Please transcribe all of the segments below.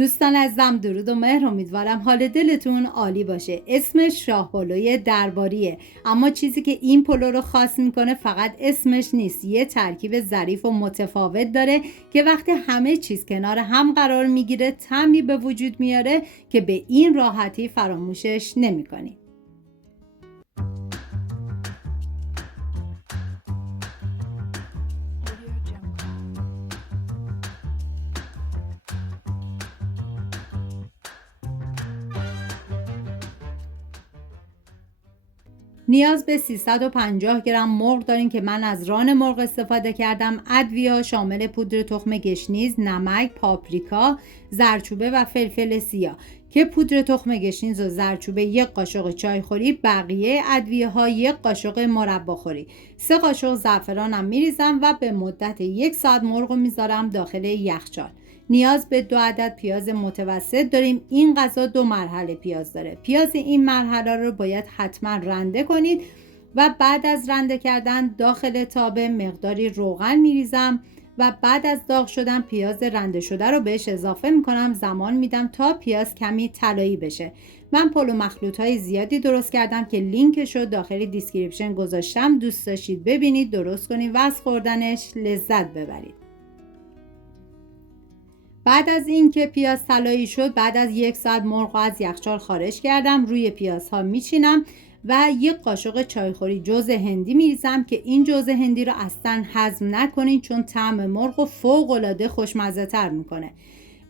دوستان عزیزم، درود و مهر. امیدوارم حال دلتون عالی باشه. اسمش شاه پلوی درباریه، اما چیزی که این پلو رو خاص میکنه فقط اسمش نیست، یه ترکیب ظریف و متفاوت داره که وقتی همه چیز کنار هم قرار میگیره طعمی به وجود میاره که به این راحتی فراموشش نمیکنی. نیاز به 350 گرم مرغ داریم که من از ران مرغ استفاده کردم. ادویه‌ها شامل پودر تخم گشنیز، نمک، پاپریکا، زردچوبه و فلفل سیاه که پودر تخم گشنیز و زردچوبه 1 قاشق چایخوری، بقیه ادویه‌ها 1 قاشق مرباخوری. 3 قاشق زعفرانم میریزم و به مدت 1 ساعت مرغ رو میذارم داخل یخچال. نیاز به 2 عدد پیاز متوسط داریم. این غذا 2 مرحله پیاز داره. پیاز این مرحله رو باید حتما رنده کنید و بعد از رنده کردن داخل تابه مقداری روغن میریزم و بعد از داغ شدن پیاز رنده شده رو بهش اضافه میکنم. زمان میدم تا پیاز کمی طلایی بشه. من پلو مخلوط های زیادی درست کردم که لینکش رو داخل دیسکریپشن گذاشتم. دوست داشتید ببینید، درست کنید و از خوردنش لذت ببرید. بعد از اینکه پیاز طلایی شد، بعد از 1 ساعت مرغ از یخچال خارج کردم. روی پیازها میچینم و 1 قاشق چایخوری جوز هندی میریزم که این جوز هندی رو اصلا هضم نکنید چون طعم مرغ رو فوق العاده خوشمزه تر میکنه.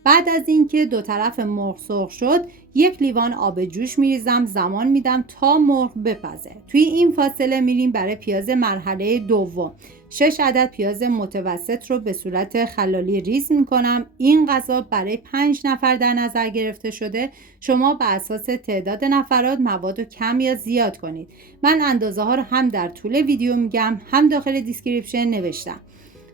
بعد از اینکه 2 طرف مرغ سرخ شد، 1 لیوان آب جوش میریزم. زمان میدم تا مرغ بپزه. توی این فاصله میریم برای پیاز مرحله دوم. 6 عدد پیاز متوسط رو به صورت خلالی ریز میکنم. این غذا برای 5 نفر در نظر گرفته شده. شما به اساس تعداد نفرات مواد رو کم یا زیاد کنید. من اندازه ها رو هم در طول ویدیو میگم، هم داخل دیسکریپشن نوشتم.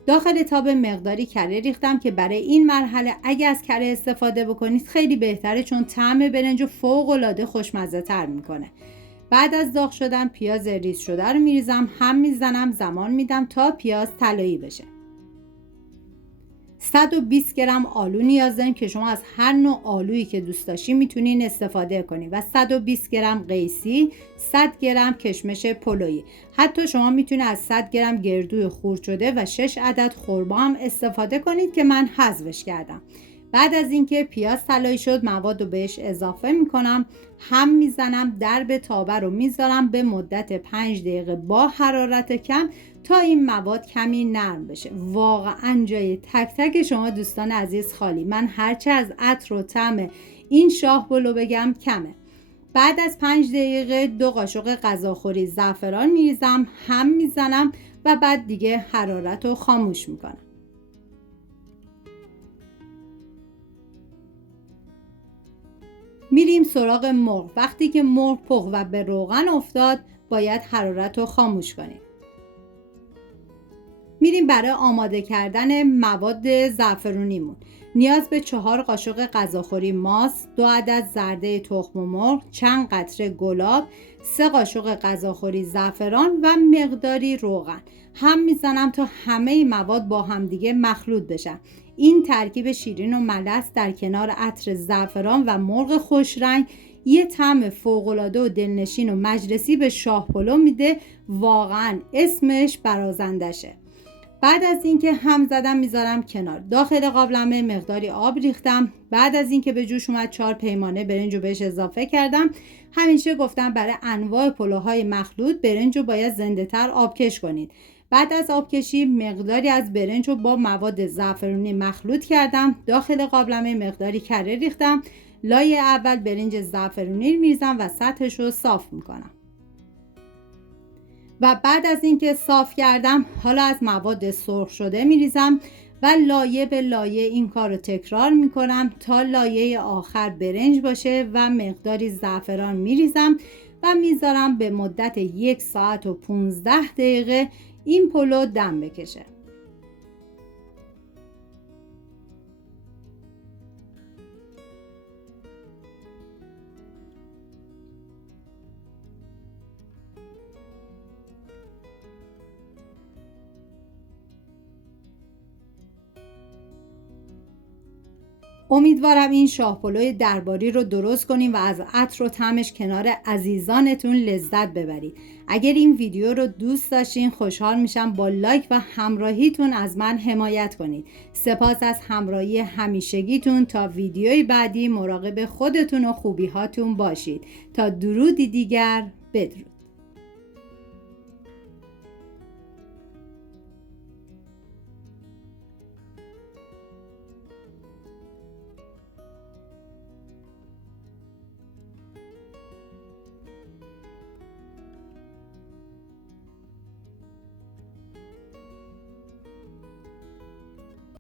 داخل تاب مقداری کره ریختم که برای این مرحله اگه از کره استفاده بکنید خیلی بهتره چون طعم برنج رو فوق العاده خوشمزه تر میکنه. بعد از داغ شدن پیاز ریز شده رو میریزم، هم میزنم. زمان میدم تا پیاز طلایی بشه. 120 گرم آلو نیاز داریم که شما از هر نوع آلویی که دوست داشتین میتونین استفاده کنید و 120 گرم قیسی، 100 گرم کشمش پلویی. حتی شما میتونید از 100 گرم گردوی خرد شده و 6 عدد خرما هم استفاده کنید که من حذفش کردم. بعد از اینکه پیاز طلایی شد، مواد رو بهش اضافه میکنم، هم میزنم. درب تابه رو میذارم به مدت 5 دقیقه با حرارت کم تا این مواد کمی نرم بشه. واقعا جای تک تک شما دوستان عزیز خالی. من هرچه از عطر و طعم این شاه پلو بگم کمه. بعد از 5 دقیقه 2 قاشق غذاخوری زعفران میریزم، هم میزنم و بعد دیگه حرارت رو خاموش میکنم. میریم سراغ مرغ. وقتی که مرغ پخت و به روغن افتاد باید حرارت رو خاموش کنیم. میریم برای آماده کردن مواد زعفرونیمون. نیاز به 4 قاشق غذاخوری ماست، 2 عدد زرده تخم مرغ، چند قطره گلاب، 3 قاشق غذاخوری زعفران و مقداری روغن. هم میزنم تا همه مواد با همدیگه مخلوط بشن. این ترکیب شیرین و ملس در کنار عطر زعفران و مرغ خوش رنگ یه طعم فوق‌العاده و دلنشین و مجلسی به شاه پلو میده. واقعا اسمش برازندشه. بعد از اینکه هم زدم میذارم کنار. داخل قابلمه مقداری آب ریختم. بعد از اینکه به جوش اومد 4 پیمانه برنج رو بهش اضافه کردم. همیشه گفتم برای انواع پلوهای مخلوط برنج رو باید زنده تر آبکش کنید. بعد از آبکشی مقداری از برنج رو با مواد زعفرونی مخلوط کردم. داخل قابلمه مقداری کره ریختم. لایه اول برنج زعفرونی میریزم و سطحش رو صاف میکنم. و بعد از اینکه صاف کردم حالا از مواد سرخ شده میریزم و لایه به لایه این کار رو تکرار میکنم تا لایه آخر برنج باشه و مقداری زعفران میریزم و میذارم به مدت 1 ساعت و 15 دقیقه این پلو دم بکشه. امیدوارم این شاه پلوی درباری رو درست کنیم و از عطر و طعمش کنار عزیزانتون لذت ببرید. اگر این ویدیو رو دوست داشتین خوشحال میشم با لایک و همراهیتون از من حمایت کنید. سپاس از همراهی همیشگیتون. تا ویدیوی بعدی مراقب خودتون و خوبی هاتون باشید. تا درودی دیگر، بدرود.